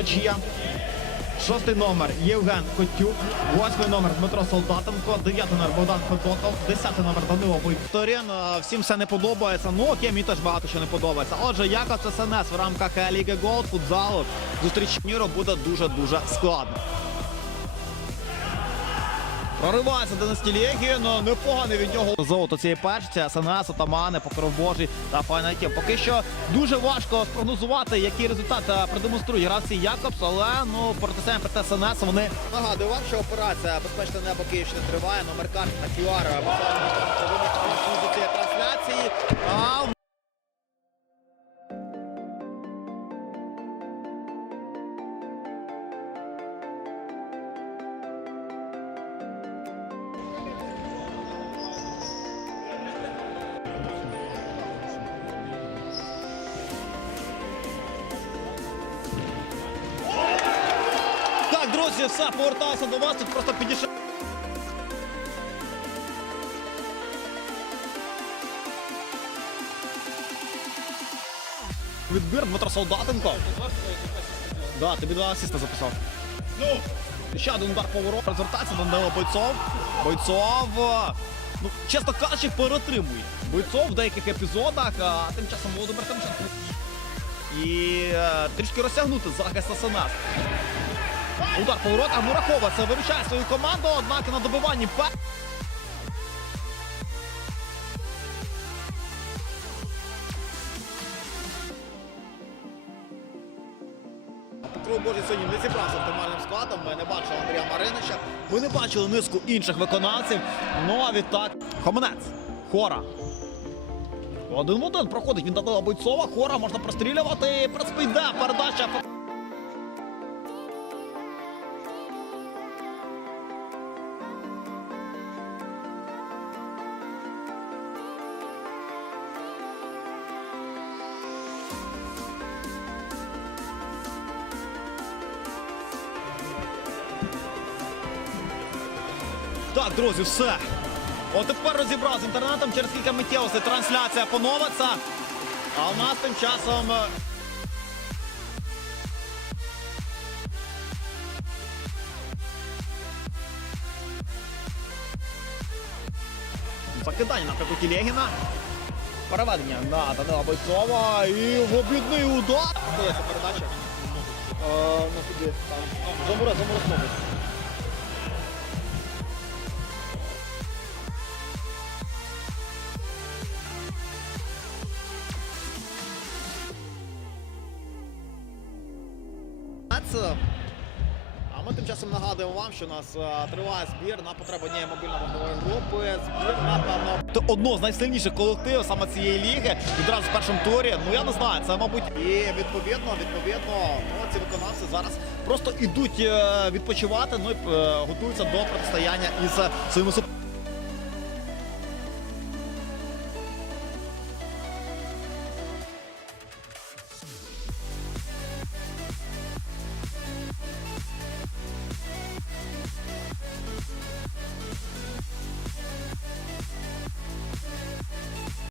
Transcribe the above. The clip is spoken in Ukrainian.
Нічия. Шостий номер Євген Котюк, восьмий номер Дмитро Солдатенко, дев'ятий номер Богдан Федотов, десятий номер Данило Вікторін. Е, Всім все не подобається. Ну окей, мені теж багато що не подобається. Отже, Яков СНС в рамках Ліги Голд футзалу зустріч Ніро буде дуже-дуже складно. Проривається Денис Тілєгін, ну, непоганий від нього золото цієї першці, СНС, Отамани, Покров Божий та Файнайтів. Поки що дуже важко спрогнозувати, який результат продемонструють гравці Якобс, але ну протистояння проти СНС вони нагадую вам, що операція безпечне небо Київщини триває. Номер карт на QR трансляції. Друзі, все, повертаюся до вас. Тут просто підійшов. Відбір Дмитро Солдатенко. Да, тобі два асиста записав. Ну, ще один удар поворот. Розвертається Данило Бойцов. Бойцов. е, Ну, чесно кажучи, перетримує. Бойцов в деяких епізодах, а тим часом Володимир Тимченко. І е, трішки розтягнути захист СНС. Удар поворот, а Мурахова це виручає свою команду, однак на добиванні пе. Покров Божий сьогодні не зібрався оптимальним складом. Ми не бачили Андрія Маринича. Ми не бачили низку інших виконавців. Ну а відтак Хоменець. Хора. Один в один проходить він Данила Бойцова. Хора можна прострілювати. Проспійде передача. Так, друзі, все. От тепер розібрав з інтернетом через кілька миттєвостей трансляція поновиться. А у нас тим часом. е, Закидання на прикуті Лєгіна. Переведення на Данила Бойцова і обідний удар. Ця передача? Замура, замура знову. А ми тим часом нагадуємо вам, що у нас е, триває збір на потребу однієї мобільно-вогневої групи. Збір, напевно, це одно з найсильніших колективів саме цієї ліги. Відразу в першому турі. Ну я не знаю, це мабуть. І відповідно, відповідно, ну, ці виконавці зараз просто ідуть е, відпочивати, ну і е, готуються до протистояння із своїми суперниками.